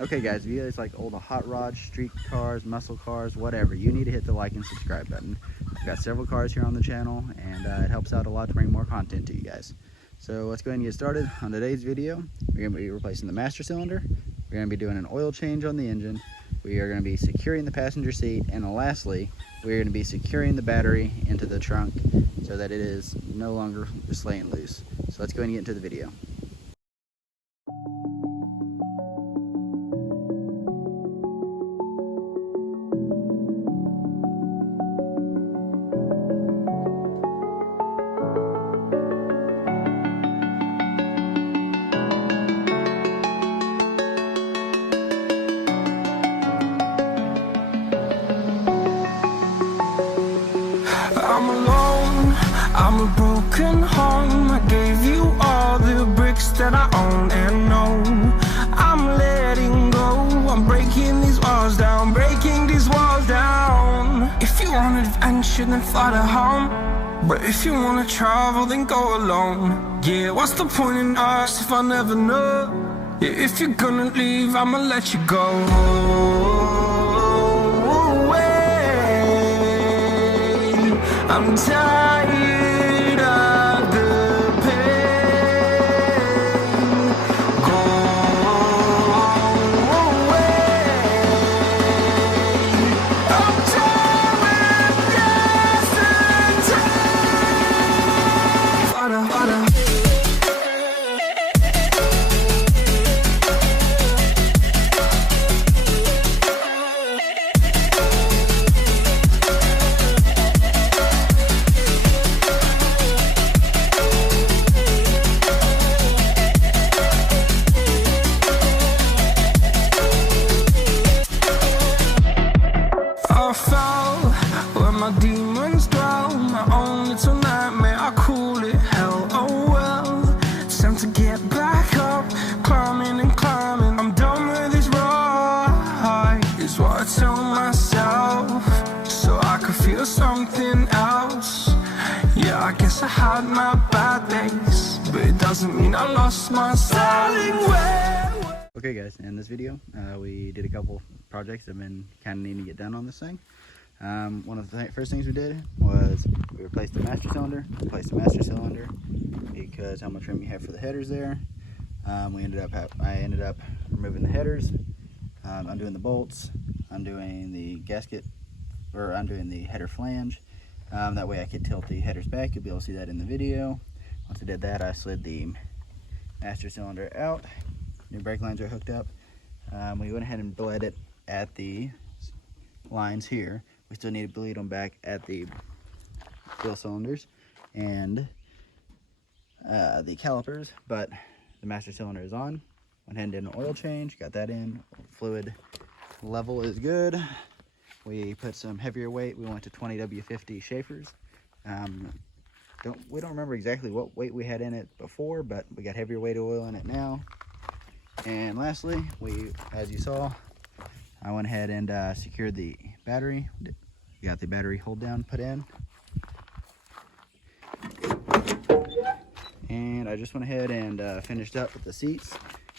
Okay guys, if you guys like old hot rods, street cars, muscle cars, whatever, you need to hit the like and subscribe button. I've got several cars here on the channel, and it helps out a lot to bring more content to you guys. So let's go ahead and get started. On today's video, we're going to be replacing the master cylinder. We're going to be doing an oil change on the engine. We are going to be securing the passenger seat, and lastly, we're going to be securing the battery into the trunk so that it is no longer just laying loose. So let's go ahead and get into the video. I'm alone, I'm a broken home. I gave you all the bricks that I own and know. I'm letting go, I'm breaking these walls down, breaking these walls down. If you want adventure, then fly to home. But if you wanna travel, then go alone. Yeah, what's the point in us if I never know? Yeah, if you're gonna leave, I'ma let you go. I'm tired of the pain. Go away. I'm tired of yesterday. Harder, harder. I fell where my demons dwell, my own little nightmare, I call it hell. Oh well, it's time to get back up, climbing and climbing. I'm done with this ride, is what I tell myself, so I could feel something else. Yeah, I guess I had my bad days, but it doesn't mean I lost my styling way. Okay guys, in this video, we did a couple projects that have been kind of needing to get done on this thing. One of the first things we did was we replaced the master cylinder. Because how much room you have for the headers there. I ended up removing the headers, undoing the bolts, undoing the gasket, or undoing the header flange. That way I could tilt the headers back. You'll be able to see that in the video. Once I did that, I slid the master cylinder out. New brake lines are hooked up. We went ahead and bled it at the lines here. We still need to bleed them back at the wheel cylinders and the calipers, but the master cylinder is on. Went ahead and did an oil change, got that in. Fluid level is good. We put some heavier weight. We went to 20 W50 Schaefer's. We don't remember exactly what weight we had in it before, but we got heavier weight oil in it now. And lastly, as you saw, I went ahead and secured the battery. We got the battery hold down put in. And I just went ahead and finished up with the seats.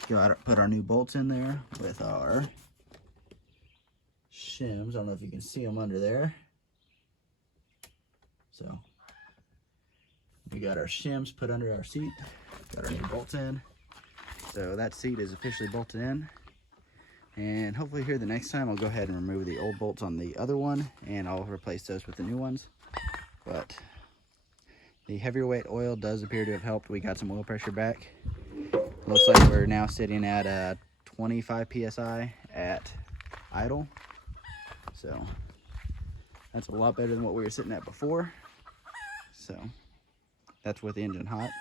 Put our new bolts in there with our shims. I don't know if you can see them under there. So we got our shims put under our seat. Got our new bolts in. So that seat is officially bolted in, and hopefully here the next time I'll go ahead and remove the old bolts on the other one and I'll replace those with the new ones. But the heavier weight oil does appear to have helped. We got some oil pressure back. Looks like we're now sitting at 25 psi at idle, so that's a lot better than what we were sitting at before. So that's with the engine hot.